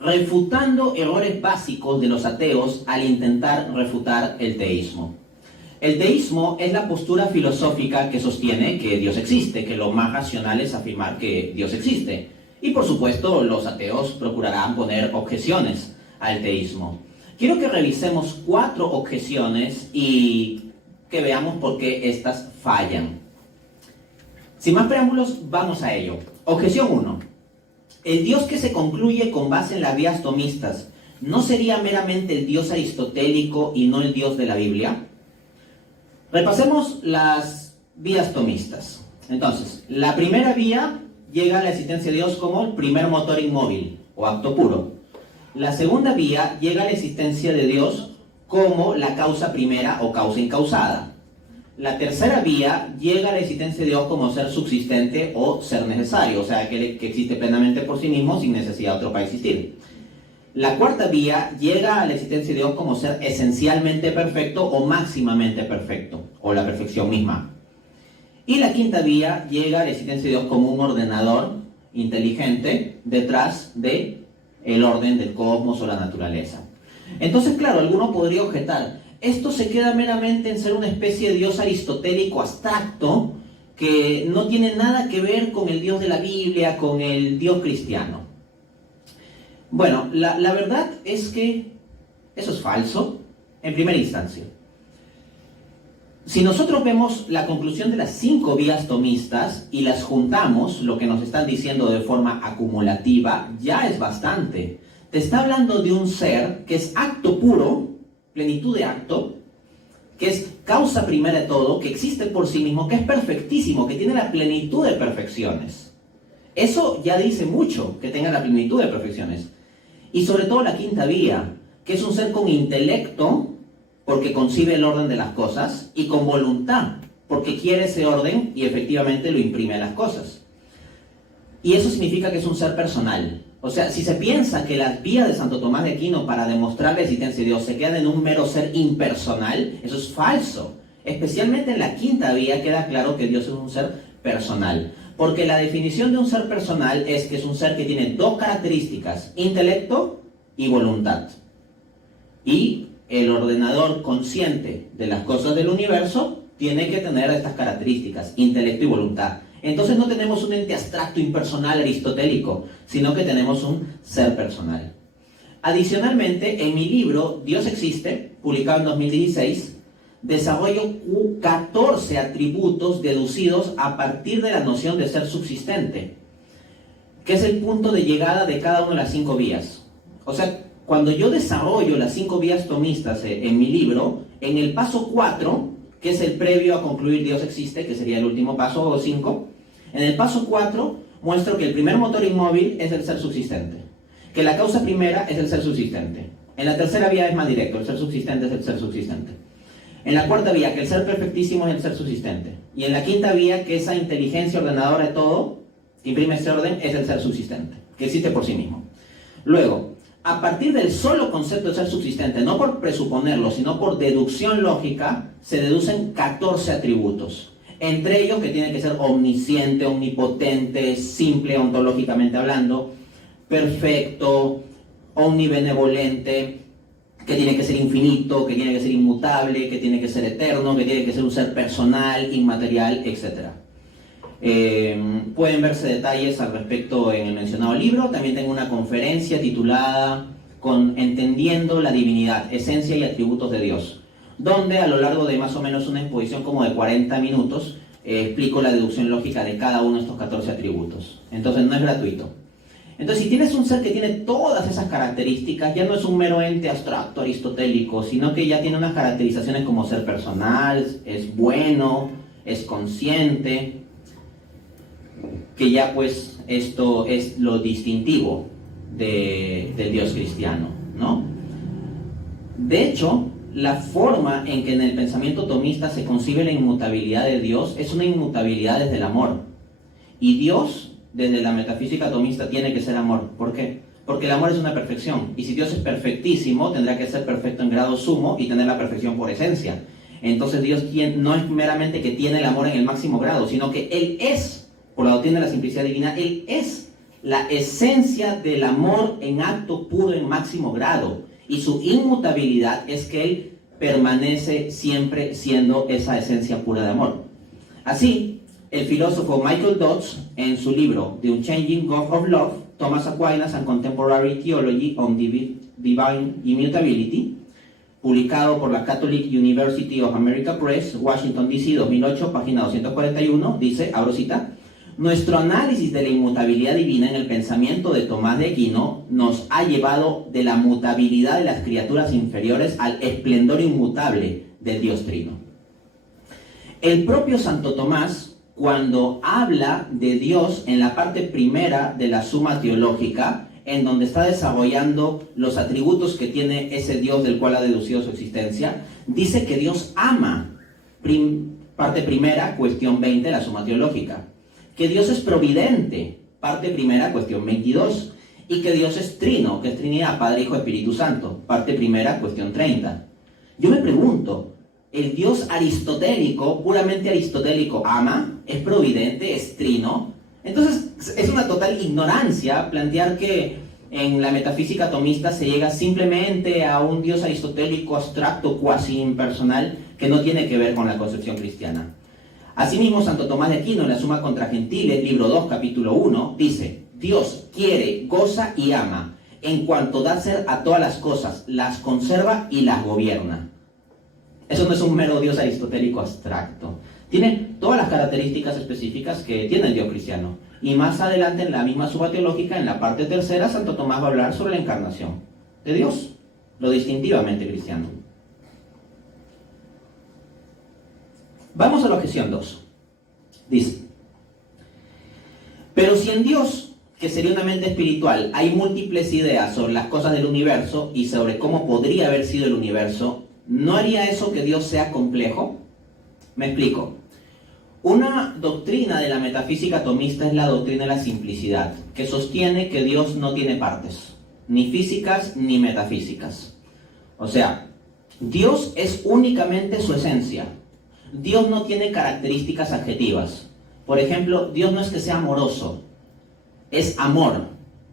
refutando errores básicos de los ateos al intentar refutar el teísmo. El teísmo es la postura filosófica que sostiene que Dios existe, que lo más racional es afirmar que Dios existe. Y por supuesto, los ateos procurarán poner objeciones al teísmo. Quiero que revisemos 4 objeciones y que veamos por qué estas fallan. Sin más preámbulos, vamos a ello. Objeción 1. El Dios que se concluye con base en las vías tomistas, ¿no sería meramente el Dios aristotélico y no el Dios de la Biblia? Repasemos las vías tomistas. Entonces, la primera vía llega a la existencia de Dios como el primer motor inmóvil, o acto puro. La segunda vía llega a la existencia de Dios como la causa primera o causa incausada. La tercera vía llega a la existencia de Dios como ser subsistente o ser necesario, o sea, que existe plenamente por sí mismo sin necesidad de otro para existir. La cuarta vía llega a la existencia de Dios como ser esencialmente perfecto o máximamente perfecto, o la perfección misma. Y la quinta vía llega a la existencia de Dios como un ordenador inteligente detrás del orden del cosmos o la naturaleza. Entonces, claro, alguno podría objetar, esto se queda meramente en ser una especie de Dios aristotélico abstracto que no tiene nada que ver con el Dios de la Biblia, con el Dios cristiano. Bueno, la verdad es que eso es falso en primera instancia. Si nosotros vemos la conclusión de las 5 vías tomistas y las juntamos, lo que nos están diciendo de forma acumulativa, ya es bastante. Te está hablando de un ser que es acto puro, plenitud de acto, que es causa primera de todo, que existe por sí mismo, que es perfectísimo, que tiene la plenitud de perfecciones. Eso ya dice mucho, que tenga la plenitud de perfecciones. Y sobre todo la quinta vía, que es un ser con intelecto, porque concibe el orden de las cosas, y con voluntad, porque quiere ese orden y efectivamente lo imprime a las cosas. Y eso significa que es un ser personal. O sea, si se piensa que las vías de Santo Tomás de Aquino para demostrar la existencia de Dios se quedan en un mero ser impersonal, eso es falso. Especialmente en la quinta vía queda claro que Dios es un ser personal. Porque la definición de un ser personal es que es un ser que tiene 2 características, intelecto y voluntad. Y el ordenador consciente de las cosas del universo tiene que tener estas características, intelecto y voluntad. Entonces no tenemos un ente abstracto, impersonal, aristotélico, sino que tenemos un ser personal. Adicionalmente, en mi libro, Dios existe, publicado en 2016, desarrollo 14 atributos deducidos a partir de la noción de ser subsistente, que es el punto de llegada de cada una de las 5 vías. O sea, cuando yo desarrollo las 5 vías tomistas en mi libro, en el paso 4, que es el previo a concluir Dios existe, que sería el último paso, o 5, en el paso 4 muestro que el primer motor inmóvil es el ser subsistente, que la causa primera es el ser subsistente. En la tercera vía es más directo, el ser subsistente es el ser subsistente. En la cuarta vía, que el ser perfectísimo es el ser subsistente. Y en la quinta vía, que esa inteligencia ordenadora de todo, que imprime ese orden, es el ser subsistente, que existe por sí mismo. Luego, a partir del solo concepto de ser subsistente, no por presuponerlo, sino por deducción lógica, se deducen 14 atributos. Entre ellos que tiene que ser omnisciente, omnipotente, simple ontológicamente hablando, perfecto, omnibenevolente, que tiene que ser infinito, que tiene que ser inmutable, que tiene que ser eterno, que tiene que ser un ser personal, inmaterial, etc. Pueden verse detalles al respecto en el mencionado libro. También tengo una conferencia titulada Entendiendo la Divinidad, Esencia y Atributos de Dios, donde a lo largo de más o menos una exposición como de 40 minutos explico la deducción lógica de cada uno de estos 14 atributos. Entonces no es gratuito. Entonces, si tienes un ser que tiene todas esas características, ya no es un mero ente abstracto aristotélico, sino que ya tiene unas caracterizaciones como ser personal, es bueno, es consciente, que ya pues esto es lo distintivo del Dios cristiano, ¿no? De hecho, la forma en que en el pensamiento tomista se concibe la inmutabilidad de Dios es una inmutabilidad desde el amor. Y Dios, desde la metafísica tomista, tiene que ser amor. ¿Por qué? Porque el amor es una perfección. Y si Dios es perfectísimo, tendrá que ser perfecto en grado sumo y tener la perfección por esencia. Entonces Dios no es meramente que tiene el amor en el máximo grado, sino que Él es, por la doctrina de la simplicidad divina, Él es la esencia del amor en acto puro en máximo grado, y su inmutabilidad es que Él permanece siempre siendo esa esencia pura de amor. Así, el filósofo Michael Dodds, en su libro The Unchanging God of Love, Thomas Aquinas and Contemporary Theology on Divine Immutability, publicado por la Catholic University of America Press, Washington, D.C., 2008, página 241, dice, abro cita, nuestro análisis de la inmutabilidad divina en el pensamiento de Tomás de Aquino nos ha llevado de la mutabilidad de las criaturas inferiores al esplendor inmutable del Dios Trino. El propio Santo Tomás, cuando habla de Dios en la parte primera de la Suma Teológica, en donde está desarrollando los atributos que tiene ese Dios del cual ha deducido su existencia, dice que Dios ama, parte primera, cuestión 20 de la Suma Teológica, que Dios es providente, parte primera, cuestión 22, y que Dios es trino, que es Trinidad, Padre, Hijo, Espíritu Santo, parte primera, cuestión 30. Yo me pregunto, ¿el Dios aristotélico, puramente aristotélico, ama, es providente, es trino? Entonces es una total ignorancia plantear que en la metafísica tomista se llega simplemente a un Dios aristotélico abstracto, cuasi impersonal, que no tiene que ver con la concepción cristiana. Asimismo, Santo Tomás de Aquino, en la Suma contra Gentiles, libro 2, capítulo 1, dice, Dios quiere, goza y ama, en cuanto da ser a todas las cosas, las conserva y las gobierna. Eso no es un mero Dios aristotélico abstracto. Tiene todas las características específicas que tiene el Dios cristiano. Y más adelante, en la misma Suma Teológica, en la parte tercera, Santo Tomás va a hablar sobre la encarnación de Dios, lo distintivamente cristiano. Vamos a la objeción 2. Dice, pero si en Dios, que sería una mente espiritual, hay múltiples ideas sobre las cosas del universo y sobre cómo podría haber sido el universo, ¿no haría eso que Dios sea complejo? Me explico. Una doctrina de la metafísica tomista es la doctrina de la simplicidad, que sostiene que Dios no tiene partes, ni físicas ni metafísicas. O sea, Dios es únicamente su esencia. Dios no tiene características adjetivas. Por ejemplo, Dios no es que sea amoroso, es amor.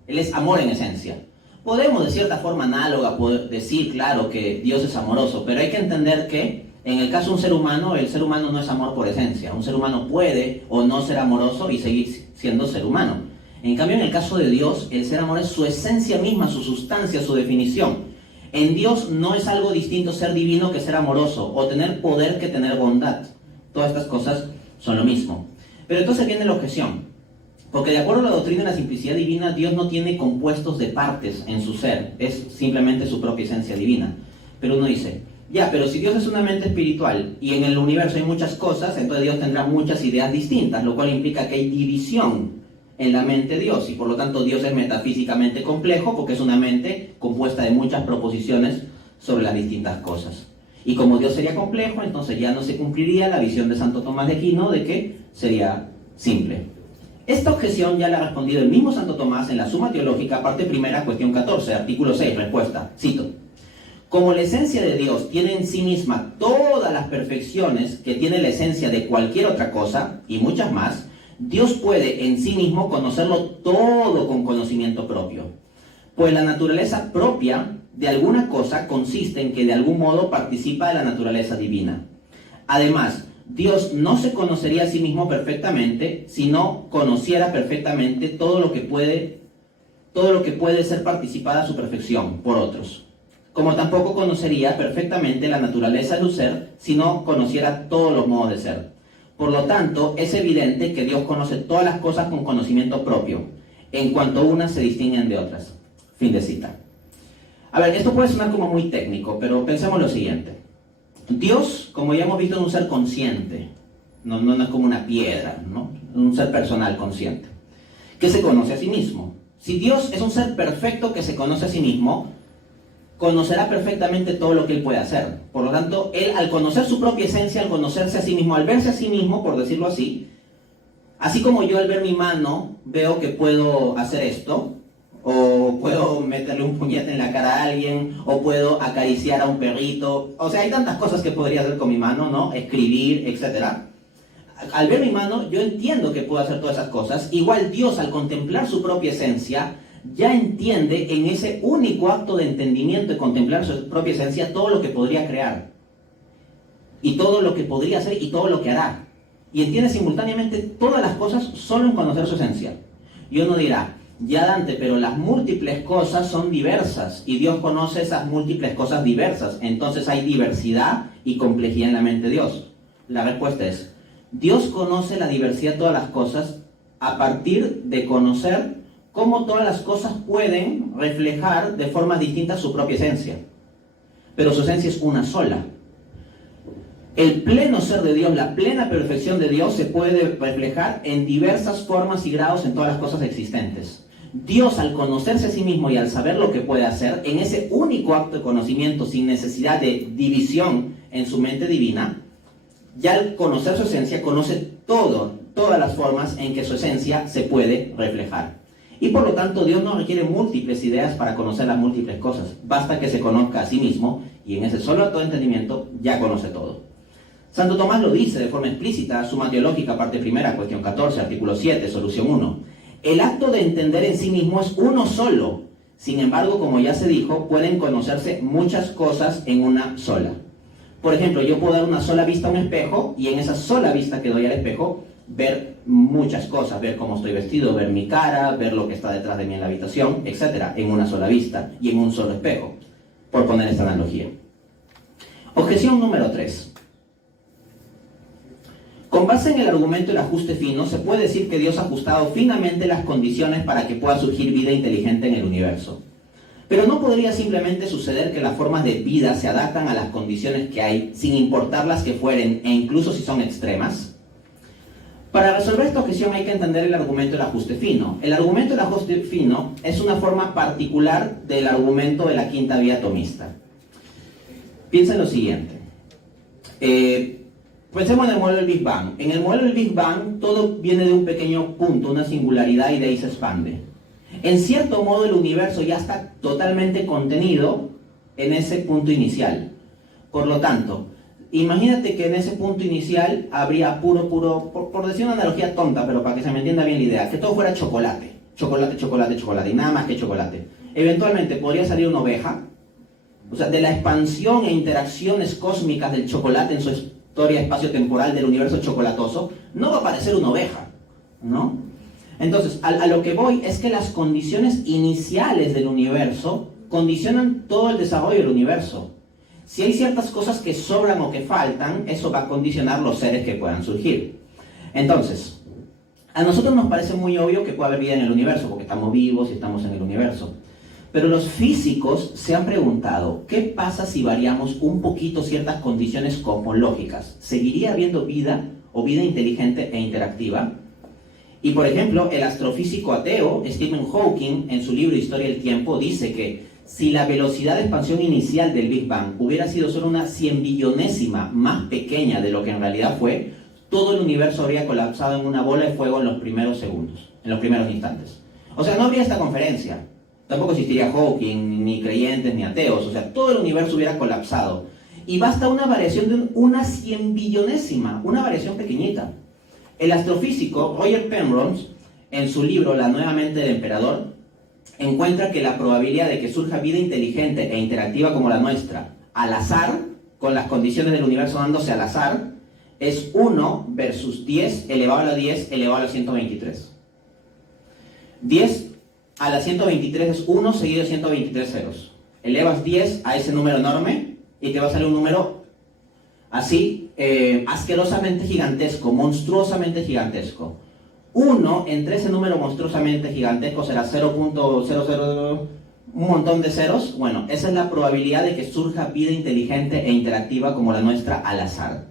Él es amor en esencia. Podemos de cierta forma análoga poder decir, claro, que Dios es amoroso, pero hay que entender que en el caso de un ser humano, el ser humano no es amor por esencia. Un ser humano puede o no ser amoroso y seguir siendo ser humano. En cambio, en el caso de Dios, el ser amor es su esencia misma, su sustancia, su definición. En Dios no es algo distinto ser divino que ser amoroso, o tener poder que tener bondad. Todas estas cosas son lo mismo. Pero entonces viene la objeción. Porque de acuerdo a la doctrina de la simplicidad divina, Dios no tiene compuestos de partes en su ser. Es simplemente su propia esencia divina. Pero uno dice, ya, pero si Dios es una mente espiritual y en el universo hay muchas cosas, entonces Dios tendrá muchas ideas distintas, lo cual implica que hay división en la mente de Dios, y por lo tanto Dios es metafísicamente complejo porque es una mente compuesta de muchas proposiciones sobre las distintas cosas. Y como Dios sería complejo, entonces ya no se cumpliría la visión de Santo Tomás de Aquino de que sería simple. Esta objeción ya la ha respondido el mismo Santo Tomás en la Suma Teológica, parte primera, cuestión 14, artículo 6, respuesta. Cito. Como la esencia de Dios tiene en sí misma todas las perfecciones que tiene la esencia de cualquier otra cosa, y muchas más, Dios puede en sí mismo conocerlo todo con conocimiento propio. Pues la naturaleza propia de alguna cosa consiste en que de algún modo participa de la naturaleza divina. Además, Dios no se conocería a sí mismo perfectamente si no conociera perfectamente todo lo que puede ser participada a su perfección por otros. Como tampoco conocería perfectamente la naturaleza de su ser si no conociera todos los modos de ser. Por lo tanto, es evidente que Dios conoce todas las cosas con conocimiento propio, en cuanto unas se distinguen de otras. Fin de cita. A ver, esto puede sonar como muy técnico, pero pensemos lo siguiente. Dios, como ya hemos visto, es un ser consciente. No es como una piedra, ¿no? Un ser personal consciente, que se conoce a sí mismo. Si Dios es un ser perfecto que se conoce a sí mismo, conocerá perfectamente todo lo que Él puede hacer. Por lo tanto, Él, al conocer su propia esencia, al conocerse a sí mismo, al verse a sí mismo, por decirlo así como yo al ver mi mano, veo que puedo hacer esto, o puedo meterle un puñete en la cara a alguien, o puedo acariciar a un perrito. O sea, hay tantas cosas que podría hacer con mi mano, ¿no? Escribir, etc. al ver mi mano, yo entiendo que puedo hacer todas esas cosas. Igual Dios, al contemplar su propia esencia, ya entiende en ese único acto de entendimiento de contemplar su propia esencia todo lo que podría crear. Y todo lo que podría hacer y todo lo que hará. Y entiende simultáneamente todas las cosas solo en conocer su esencia. Y uno dirá, ya Dante, pero las múltiples cosas son diversas. Y Dios conoce esas múltiples cosas diversas. Entonces hay diversidad y complejidad en la mente de Dios. La respuesta es, Dios conoce la diversidad de todas las cosas a partir de conocer cómo todas las cosas pueden reflejar de formas distintas su propia esencia. Pero su esencia es una sola. El pleno ser de Dios, la plena perfección de Dios se puede reflejar en diversas formas y grados en todas las cosas existentes. Dios, al conocerse a sí mismo y al saber lo que puede hacer, en ese único acto de conocimiento, sin necesidad de división en su mente divina, ya al conocer su esencia, conoce todas las formas en que su esencia se puede reflejar. Y por lo tanto, Dios no requiere múltiples ideas para conocer las múltiples cosas. Basta que se conozca a sí mismo y en ese solo acto de entendimiento ya conoce todo. Santo Tomás lo dice de forma explícita, Suma Teológica, parte primera, cuestión 14, artículo 7, solución 1. El acto de entender en sí mismo es uno solo. Sin embargo, como ya se dijo, pueden conocerse muchas cosas en una sola. Por ejemplo, yo puedo dar una sola vista a un espejo y en esa sola vista que doy al espejo ver muchas cosas, ver cómo estoy vestido, ver mi cara, ver lo que está detrás de mí en la habitación, etc. en una sola vista y en un solo espejo, por poner esta analogía. Objeción número 3. Con base en el argumento del ajuste fino, se puede decir que Dios ha ajustado finamente las condiciones para que pueda surgir vida inteligente en el universo. Pero ¿no podría simplemente suceder que las formas de vida se adaptan a las condiciones que hay, sin importar las que fueren, e incluso si son extremas? Para resolver esta objeción hay que entender el argumento del ajuste fino. El argumento del ajuste fino es una forma particular del argumento de la quinta vía atomista. Piensa en lo siguiente. Pensemos en el modelo del Big Bang. En el modelo del Big Bang todo viene de un pequeño punto, una singularidad, y de ahí se expande. En cierto modo el universo ya está totalmente contenido en ese punto inicial. Por lo tanto, imagínate que en ese punto inicial habría por decir una analogía tonta, pero para que se me entienda bien la idea, que todo fuera chocolate, y nada más que chocolate. Eventualmente podría salir una oveja, o sea, de la expansión e interacciones cósmicas del chocolate en su historia espacio-temporal del universo chocolatoso, no va a aparecer una oveja, ¿no? Entonces, a lo que voy es que las condiciones iniciales del universo condicionan todo el desarrollo del universo. Si hay ciertas cosas que sobran o que faltan, eso va a condicionar los seres que puedan surgir. Entonces, a nosotros nos parece muy obvio que puede haber vida en el universo, porque estamos vivos y estamos en el universo. Pero los físicos se han preguntado, ¿qué pasa si variamos un poquito ciertas condiciones cosmológicas? ¿Seguiría habiendo vida o vida inteligente e interactiva? Y por ejemplo, el astrofísico ateo Stephen Hawking, en su libro Historia del Tiempo, dice que si la velocidad de expansión inicial del Big Bang hubiera sido solo una 100 billonésima más pequeña de lo que en realidad fue, todo el universo habría colapsado en una bola de fuego en los primeros segundos, en los primeros instantes. O sea, no habría esta conferencia, tampoco existiría Hawking, ni creyentes, ni ateos, o sea, todo el universo hubiera colapsado. Y basta una variación de una 100 billonésima, una variación pequeñita. El astrofísico Roger Penrose, en su libro La nueva mente del emperador, encuentra que la probabilidad de que surja vida inteligente e interactiva como la nuestra, al azar, con las condiciones del universo dándose al azar, es 1 versus 10 elevado a la 10 elevado a la 123. 10 a la 123 es 1 seguido de 123 ceros. Elevas 10 a ese número enorme y te va a salir un número así, asquerosamente gigantesco, monstruosamente gigantesco. 1 entre ese número monstruosamente gigantesco será 0.00, un montón de ceros. Bueno, esa es la probabilidad de que surja vida inteligente e interactiva como la nuestra al azar.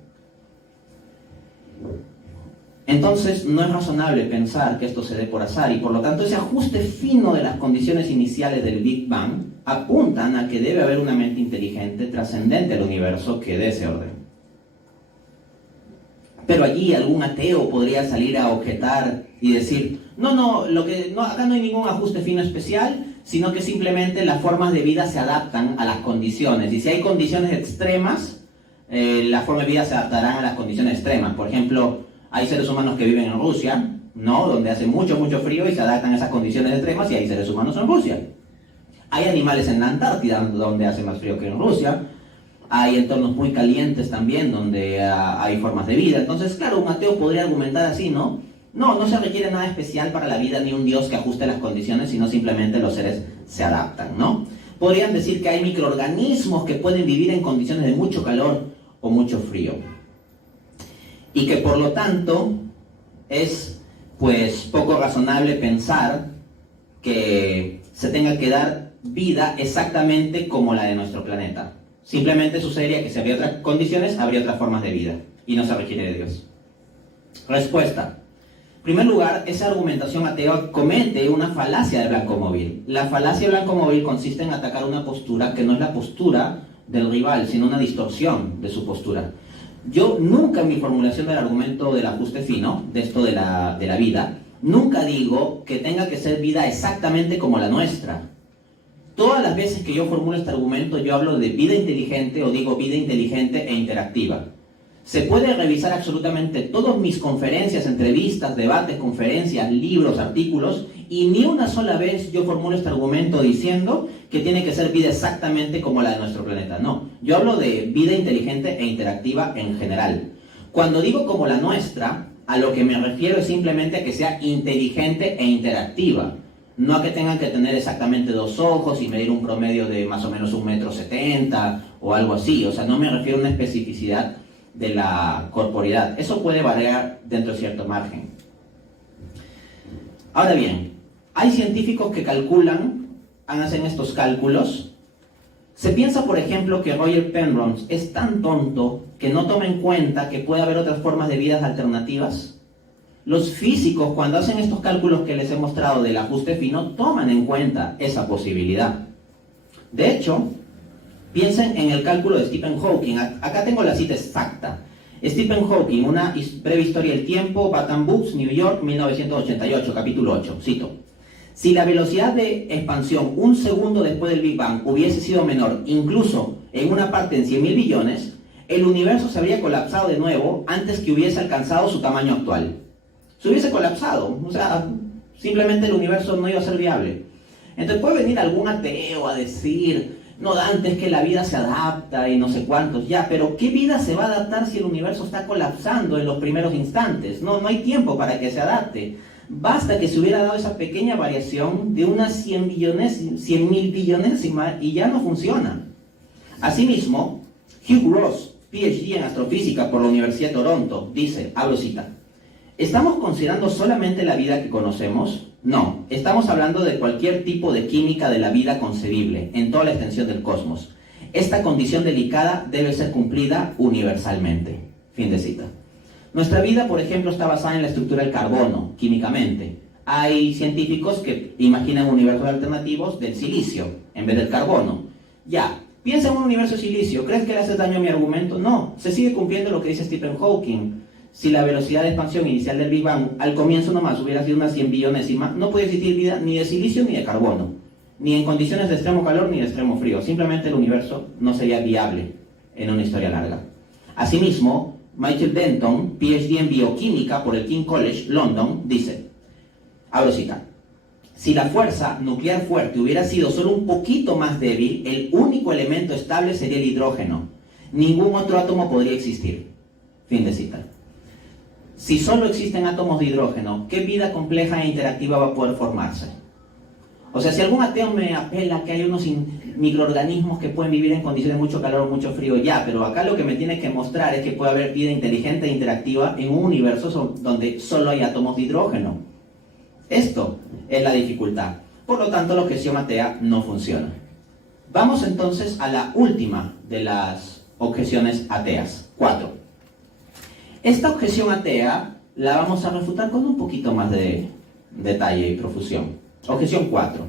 Entonces, no es razonable pensar que esto se dé por azar, y por lo tanto ese ajuste fino de las condiciones iniciales del Big Bang apuntan a que debe haber una mente inteligente trascendente al universo que dé ese orden. Pero allí algún ateo podría salir a objetar y decir, acá no hay ningún ajuste fino especial, sino que simplemente las formas de vida se adaptan a las condiciones. Y si hay condiciones extremas, las formas de vida se adaptarán a las condiciones extremas. Por ejemplo, Hay seres humanos que viven en Rusia, ¿no? Donde hace mucho, mucho frío y se adaptan a esas condiciones extremas, y hay seres humanos en Rusia. Hay animales en la Antártida, donde hace más frío que en Rusia. Hay entornos muy calientes también, donde hay formas de vida. Entonces, claro, un ateo podría argumentar así, ¿no? No se requiere nada especial para la vida, ni un Dios que ajuste las condiciones, sino simplemente los seres se adaptan, ¿no? Podrían decir que hay microorganismos que pueden vivir en condiciones de mucho calor o mucho frío. Y que por lo tanto es, pues, poco razonable pensar que se tenga que dar vida exactamente como la de nuestro planeta. Simplemente sucedería que si habría otras condiciones, habría otras formas de vida, y no se requiere de Dios. Respuesta. En primer lugar, esa argumentación atea comete una falacia de blancomóvil. La falacia de blancomóvil consiste en atacar una postura que no es la postura del rival, sino una distorsión de su postura. Yo nunca en mi formulación del argumento del ajuste fino, de esto de la vida, nunca digo que tenga que ser vida exactamente como la nuestra. Todas las veces que yo formulo este argumento, yo hablo de vida inteligente o digo vida inteligente e interactiva. Se puede revisar absolutamente todas mis conferencias, entrevistas, debates, conferencias, libros, artículos, y ni una sola vez yo formulo este argumento diciendo que tiene que ser vida exactamente como la de nuestro planeta. No, yo hablo de vida inteligente e interactiva en general. Cuando digo como la nuestra, a lo que me refiero es simplemente a que sea inteligente e interactiva. No a que tengan que tener exactamente 2 ojos y medir un promedio de más o menos 1,70 m o algo así. O sea, no me refiero a una especificidad de la corporeidad. Eso puede variar dentro de cierto margen. Ahora bien, hay científicos que hacen estos cálculos. Se piensa, por ejemplo, que Roger Penrose es tan tonto que no toma en cuenta que puede haber otras formas de vidas alternativas. Los físicos, cuando hacen estos cálculos que les he mostrado del ajuste fino, toman en cuenta esa posibilidad. De hecho, piensen en el cálculo de Stephen Hawking. Acá tengo la cita exacta. Stephen Hawking, una breve historia del tiempo, Baton Books, New York, 1988, capítulo 8. Cito. Si la velocidad de expansión un segundo después del Big Bang hubiese sido menor, incluso en una parte en 100.000 billones, el universo se habría colapsado de nuevo antes que hubiese alcanzado su tamaño actual. Se hubiese colapsado, o sea, simplemente el universo no iba a ser viable. Entonces puede venir algún ateo a decir, no, Dante, es que la vida se adapta y no sé cuántos, ya, pero ¿qué vida se va a adaptar si el universo está colapsando en los primeros instantes? No hay tiempo para que se adapte. Basta que se hubiera dado esa pequeña variación de unas 100.000 billonésima y ya no funciona. Asimismo, Hugh Ross, PhD en astrofísica por la Universidad de Toronto, dice, abro cita, ¿estamos considerando solamente la vida que conocemos? No, estamos hablando de cualquier tipo de química de la vida concebible, en toda la extensión del cosmos. Esta condición delicada debe ser cumplida universalmente. Fin de cita. Nuestra vida, por ejemplo, está basada en la estructura del carbono, químicamente. Hay científicos que imaginan universos alternativos del silicio, en vez del carbono. Ya, piensa en un universo de silicio. ¿Crees que le hace daño a mi argumento? No, se sigue cumpliendo lo que dice Stephen Hawking. Si la velocidad de expansión inicial del Big Bang al comienzo nomás hubiera sido una 100 billonésima, no puede existir vida ni de silicio ni de carbono, ni en condiciones de extremo calor ni de extremo frío. Simplemente el universo no sería viable en una historia larga. Asimismo, Michael Denton, PhD en bioquímica por el King College, London, dice, abro cita, si la fuerza nuclear fuerte hubiera sido solo un poquito más débil, el único elemento estable sería el hidrógeno. Ningún otro átomo podría existir. Fin de cita. Si solo existen átomos de hidrógeno, ¿qué vida compleja e interactiva va a poder formarse? O sea, si algún ateo me apela que hay unos microorganismos que pueden vivir en condiciones de mucho calor o mucho frío, ya, pero acá lo que me tiene que mostrar es que puede haber vida inteligente e interactiva en un universo donde solo hay átomos de hidrógeno. Esto es la dificultad. Por lo tanto, la objeción atea no funciona. Vamos entonces a la última de las objeciones ateas. 4. Esta objeción atea la vamos a refutar con un poquito más de detalle y profusión. Objeción 4.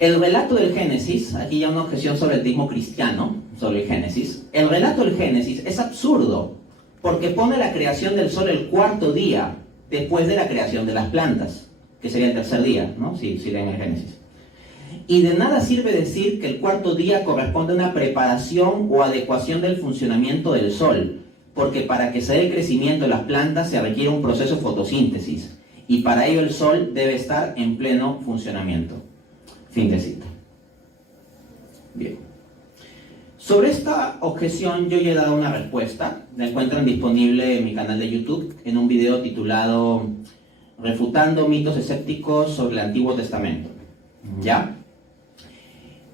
El relato del Génesis, aquí ya una objeción sobre el teísmo cristiano, sobre el Génesis. El relato del Génesis es absurdo porque pone la creación del sol el 4.º día después de la creación de las plantas, que sería el 3.er día, ¿no? Si leen el Génesis. Y de nada sirve decir que el 4.º día corresponde a una preparación o adecuación del funcionamiento del sol. porque para que se dé el crecimiento de las plantas se requiere un proceso de fotosíntesis, y para ello el sol debe estar en pleno funcionamiento. Fin de cita. Bien. Sobre esta objeción yo ya he dado una respuesta, la encuentran disponible en mi canal de YouTube, en un video titulado Refutando mitos escépticos sobre el Antiguo Testamento. ¿Ya?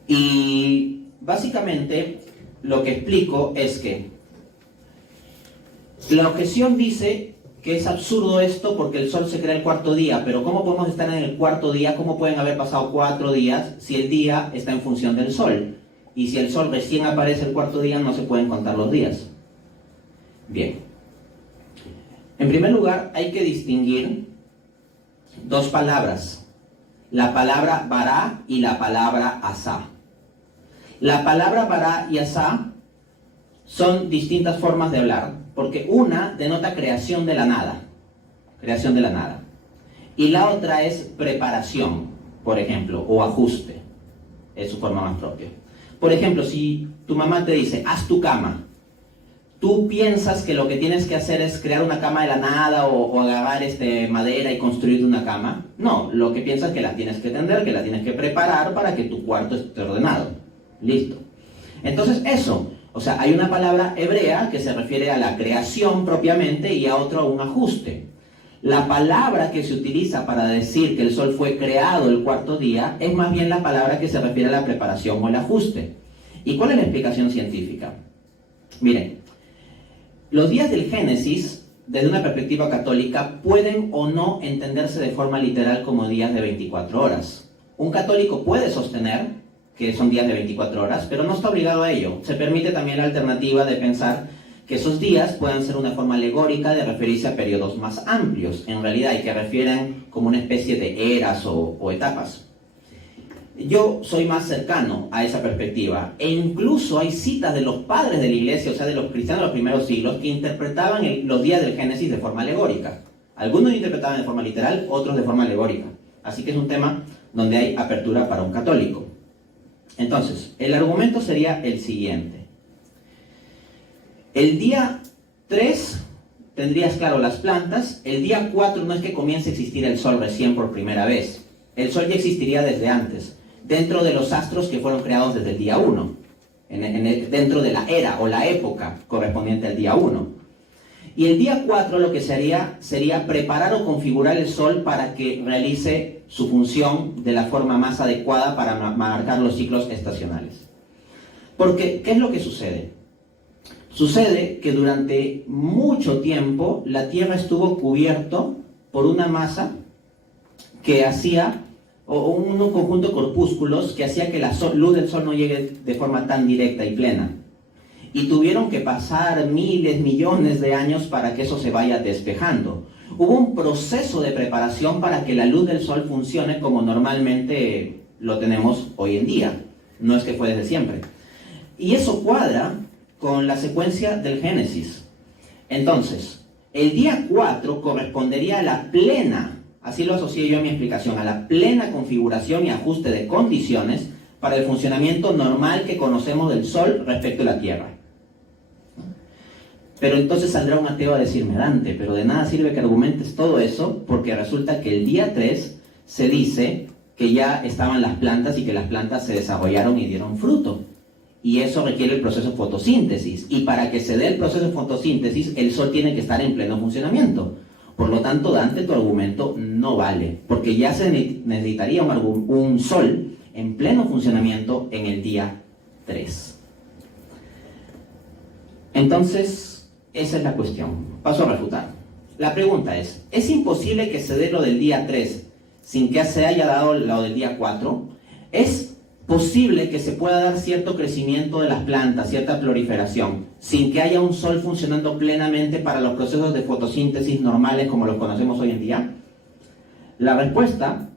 Y básicamente lo que explico es que la objeción dice que es absurdo esto porque el sol se crea el cuarto día, pero ¿cómo podemos estar en el cuarto día? ¿Cómo pueden haber pasado 4 días si el día está en función del sol? Y si el sol recién aparece el cuarto día, no se pueden contar los días. Bien. En primer lugar, hay que distinguir 2 palabras. La palabra bará y la palabra asá. La palabra bará y asá son distintas formas de hablar, porque una denota creación de la nada. Creación de la nada. Y la otra es preparación, por ejemplo, o ajuste. Es su forma más propia. Por ejemplo, si tu mamá te dice, haz tu cama, ¿tú piensas que lo que tienes que hacer es crear una cama de la nada o agarrar madera y construir una cama? No, lo que piensas es que la tienes que tender, que la tienes que preparar para que tu cuarto esté ordenado. Listo. Entonces eso, o sea, hay una palabra hebrea que se refiere a la creación propiamente y a otro a un ajuste. La palabra que se utiliza para decir que el sol fue creado el cuarto día es más bien la palabra que se refiere a la preparación o el ajuste. ¿Y cuál es la explicación científica? Miren, los días del Génesis, desde una perspectiva católica, pueden o no entenderse de forma literal como días de 24 horas. Un católico puede sostener que son días de 24 horas, pero no está obligado a ello. Se permite también la alternativa de pensar que esos días puedan ser una forma alegórica de referirse a periodos más amplios, en realidad, y que refieren como una especie de eras o etapas. Yo soy más cercano a esa perspectiva, e incluso hay citas de los padres de la iglesia, o sea, de los cristianos de los primeros siglos, que interpretaban los días del Génesis de forma alegórica. Algunos interpretaban de forma literal, otros de forma alegórica. Así que es un tema donde hay apertura para un católico. Entonces, el argumento sería el siguiente. El día 3 tendrías claro las plantas, el día 4 no es que comience a existir el sol recién por primera vez. El sol ya existiría desde antes, dentro de los astros que fueron creados desde el día 1, dentro de la era o la época correspondiente al día 1. Y el día 4 lo que se haría sería preparar o configurar el sol para que realice su función de la forma más adecuada para marcar los ciclos estacionales. Porque, ¿qué es lo que sucede? Sucede que durante mucho tiempo la Tierra estuvo cubierto por una masa que hacía, o un conjunto de corpúsculos que hacía que la luz del sol no llegue de forma tan directa y plena. Y tuvieron que pasar miles, millones de años para que eso se vaya despejando. Hubo un proceso de preparación para que la luz del sol funcione como normalmente lo tenemos hoy en día. No es que fue desde siempre. Y eso cuadra con la secuencia del Génesis. Entonces, el día 4 correspondería a la plena, así lo asocié yo a mi explicación, a la plena configuración y ajuste de condiciones para el funcionamiento normal que conocemos del Sol respecto a la Tierra. Pero entonces saldrá un ateo a decirme, Dante, pero de nada sirve que argumentes todo eso, porque resulta que el día 3 se dice que ya estaban las plantas y que las plantas se desarrollaron y dieron fruto. Y eso requiere el proceso de fotosíntesis. Y para que se dé el proceso de fotosíntesis, el sol tiene que estar en pleno funcionamiento. Por lo tanto, Dante, tu argumento no vale, porque ya se necesitaría un sol en pleno funcionamiento en el día 3. Entonces, esa es la cuestión. Paso a refutar. La pregunta ¿es imposible que se dé lo del día 3 sin que se haya dado lo del día 4? ¿Es posible que se pueda dar cierto crecimiento de las plantas, cierta proliferación, sin que haya un sol funcionando plenamente para los procesos de fotosíntesis normales como los conocemos hoy en día? La respuesta,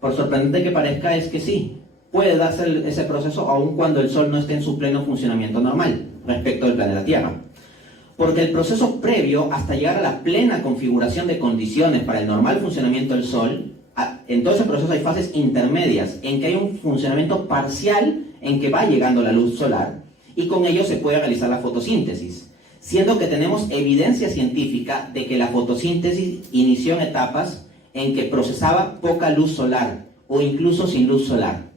por sorprendente que parezca, es que sí, puede darse ese proceso aun cuando el sol no esté en su pleno funcionamiento normal respecto del planeta Tierra. Porque el proceso previo hasta llegar a la plena configuración de condiciones para el normal funcionamiento del sol, en todo ese proceso hay fases intermedias en que hay un funcionamiento parcial en que va llegando la luz solar y con ello se puede realizar la fotosíntesis. siendo que tenemos evidencia científica de que la fotosíntesis inició en etapas en que procesaba poca luz solar o incluso sin luz solar.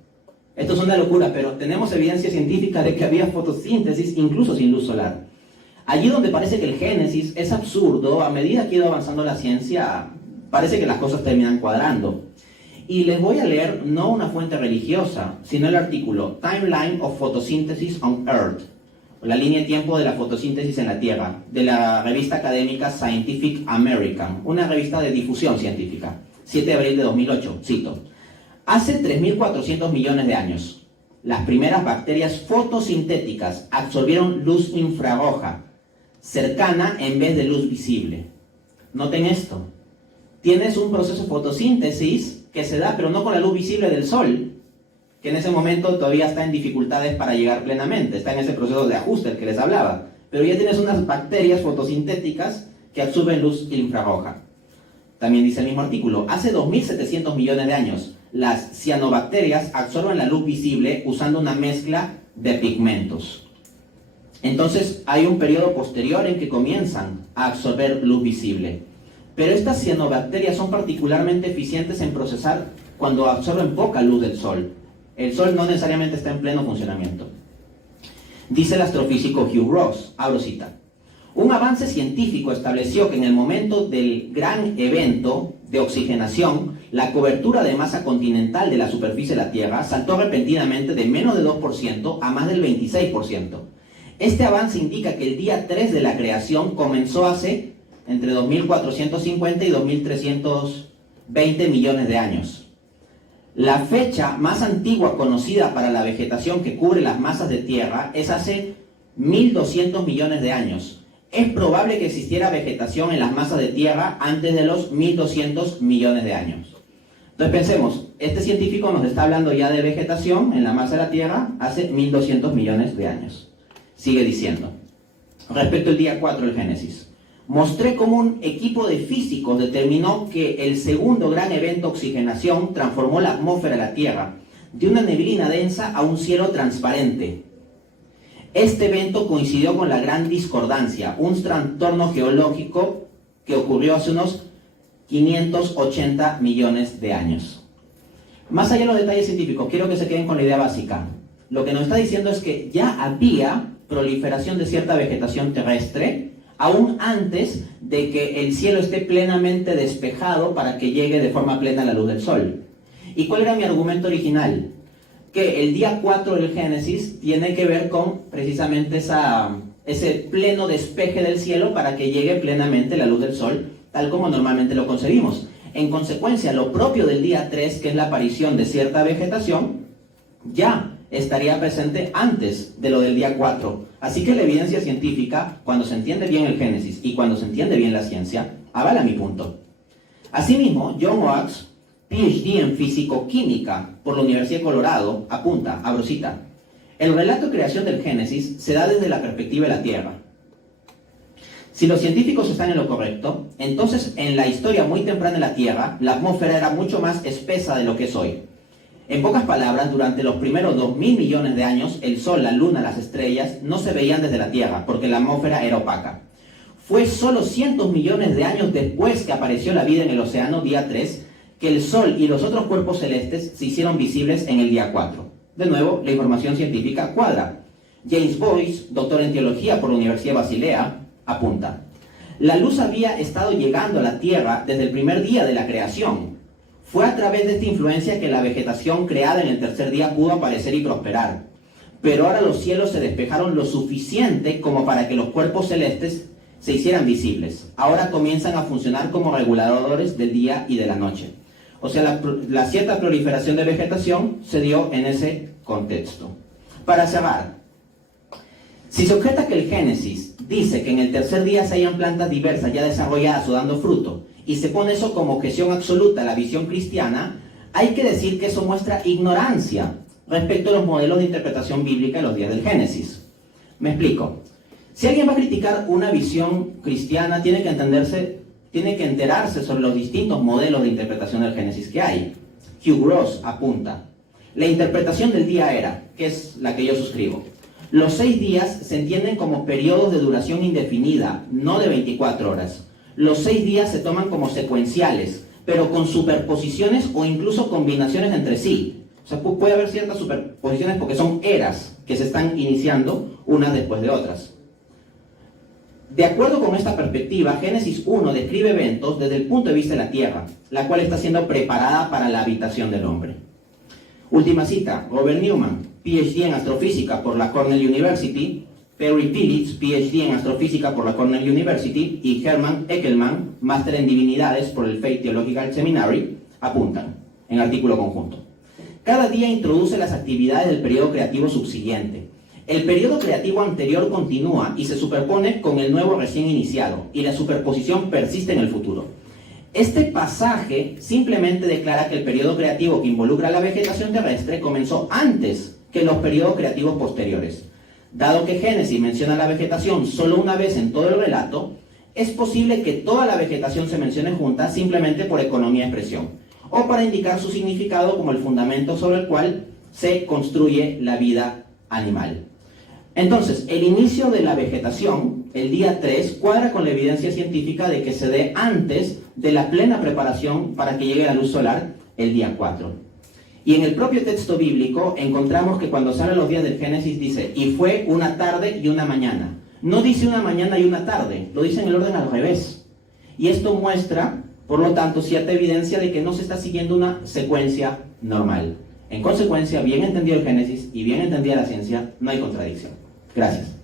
Esto es una locura, pero tenemos evidencia científica de que había fotosíntesis incluso sin luz solar. Allí donde parece que el Génesis es absurdo, a medida que ha ido avanzando la ciencia, parece que las cosas terminan cuadrando. Y les voy a leer no una fuente religiosa, sino el artículo Timeline of Photosynthesis on Earth, la línea de tiempo de la fotosíntesis en la Tierra, de la revista académica Scientific American, una revista de difusión científica, 7 de abril de 2008, cito. Hace 3.400 millones de años, las primeras bacterias fotosintéticas absorbieron luz infrarroja, cercana en vez de luz visible. Noten esto. Tienes un proceso de fotosíntesis que se da, pero no con la luz visible del sol, que en ese momento todavía está en dificultades para llegar plenamente, está en ese proceso de ajuste del que les hablaba, pero ya tienes unas bacterias fotosintéticas que absorben luz infrarroja. También dice el mismo artículo, hace 2.700 millones de años, las cianobacterias absorben la luz visible usando una mezcla de pigmentos. Entonces hay un periodo posterior en que comienzan a absorber luz visible. Pero estas cianobacterias son particularmente eficientes en procesar cuando absorben poca luz del sol. El sol no necesariamente está en pleno funcionamiento. Dice el astrofísico Hugh Ross, abro cita, un avance científico estableció que en el momento del gran evento de oxigenación, la cobertura de masa continental de la superficie de la Tierra saltó repentinamente de menos de 2% a más del 26%. Este avance indica que el día 3 de la creación comenzó hace entre 2.450 y 2.320 millones de años. La fecha más antigua conocida para la vegetación que cubre las masas de tierra es hace 1.200 millones de años. Es probable que existiera vegetación en las masas de tierra antes de los 1.200 millones de años. Entonces pensemos, este científico nos está hablando ya de vegetación en la masa de la tierra hace 1.200 millones de años. Sigue diciendo, respecto al día 4 del Génesis. Mostré cómo un equipo de físicos determinó que el segundo gran evento de oxigenación transformó la atmósfera de la Tierra de una neblina densa a un cielo transparente. Este evento coincidió con la Gran Discordancia, un trastorno geológico que ocurrió hace unos 580 millones de años. Más allá de los detalles científicos, quiero que se queden con la idea básica. Lo que nos está diciendo es que ya había proliferación de cierta vegetación terrestre aún antes de que el cielo esté plenamente despejado para que llegue de forma plena la luz del sol. ¿Y cuál era mi argumento original? Que el día 4 del Génesis tiene que ver con precisamente ese pleno despeje del cielo para que llegue plenamente la luz del sol, tal como normalmente lo concebimos. En consecuencia, lo propio del día 3, que es la aparición de cierta vegetación, ya estaría presente antes de lo del día 4. Así que la evidencia científica, cuando se entiende bien el Génesis y cuando se entiende bien la ciencia, avala mi punto. Asimismo, John Oakes, PhD en físico-química por la Universidad de Colorado, apunta, abro cita, el relato de creación del Génesis se da desde la perspectiva de la Tierra. Si los científicos están en lo correcto, entonces en la historia muy temprana de la Tierra, la atmósfera era mucho más espesa de lo que es hoy. En pocas palabras, durante los primeros 2.000 millones de años, el Sol, la Luna, las estrellas no se veían desde la Tierra, porque la atmósfera era opaca. Fue solo cientos millones de años después que apareció la vida en el océano, día 3, que el Sol y los otros cuerpos celestes se hicieron visibles en el día 4. De nuevo, la información científica cuadra. James Boyce, doctor en teología por la Universidad de Basilea, apunta, la luz había estado llegando a la Tierra desde el primer día de la creación. Fue a través de esta influencia que la vegetación creada en el tercer día pudo aparecer y prosperar. Pero ahora los cielos se despejaron lo suficiente como para que los cuerpos celestes se hicieran visibles. Ahora comienzan a funcionar como reguladores del día y de la noche. O sea, la cierta proliferación de vegetación se dio en ese contexto. Para cerrar, si se objeta que el Génesis dice que en el tercer día se hallan plantas diversas ya desarrolladas o dando fruto, y se pone eso como objeción absoluta a la visión cristiana, hay que decir que eso muestra ignorancia respecto a los modelos de interpretación bíblica en los días del Génesis. Me explico. Si alguien va a criticar una visión cristiana, tiene que enterarse sobre los distintos modelos de interpretación del Génesis que hay. Hugh Ross apunta, la interpretación del día era, que es la que yo suscribo, Los 6 días se entienden como periodos de duración indefinida, no de 24 horas. Los 6 días se toman como secuenciales, pero con superposiciones o incluso combinaciones entre sí. O sea, puede haber ciertas superposiciones porque son eras que se están iniciando unas después de otras. De acuerdo con esta perspectiva, Génesis 1 describe eventos desde el punto de vista de la Tierra, la cual está siendo preparada para la habitación del hombre. Última cita, Robert Newman, PhD en astrofísica por la Cornell University, Perry Phillips, PhD en astrofísica por la Cornell University, y Hermann Eckelmann, máster en divinidades por el Faith Theological Seminary, apuntan, en artículo conjunto. Cada día introduce las actividades del periodo creativo subsiguiente. El periodo creativo anterior continúa y se superpone con el nuevo recién iniciado, y la superposición persiste en el futuro. Este pasaje simplemente declara que el periodo creativo que involucra la vegetación terrestre comenzó antes que los periodos creativos posteriores. Dado que Génesis menciona la vegetación solo una vez en todo el relato, es posible que toda la vegetación se mencione junta simplemente por economía de expresión, o para indicar su significado como el fundamento sobre el cual se construye la vida animal. Entonces, el inicio de la vegetación, el día 3, cuadra con la evidencia científica de que se dé antes de la plena preparación para que llegue la luz solar el día 4. Y en el propio texto bíblico encontramos que cuando salen los días del Génesis dice, y fue una tarde y una mañana. No dice una mañana y una tarde, lo dice en el orden al revés. Y esto muestra, por lo tanto, cierta evidencia de que no se está siguiendo una secuencia normal. En consecuencia, bien entendido el Génesis y bien entendida la ciencia, no hay contradicción. Gracias.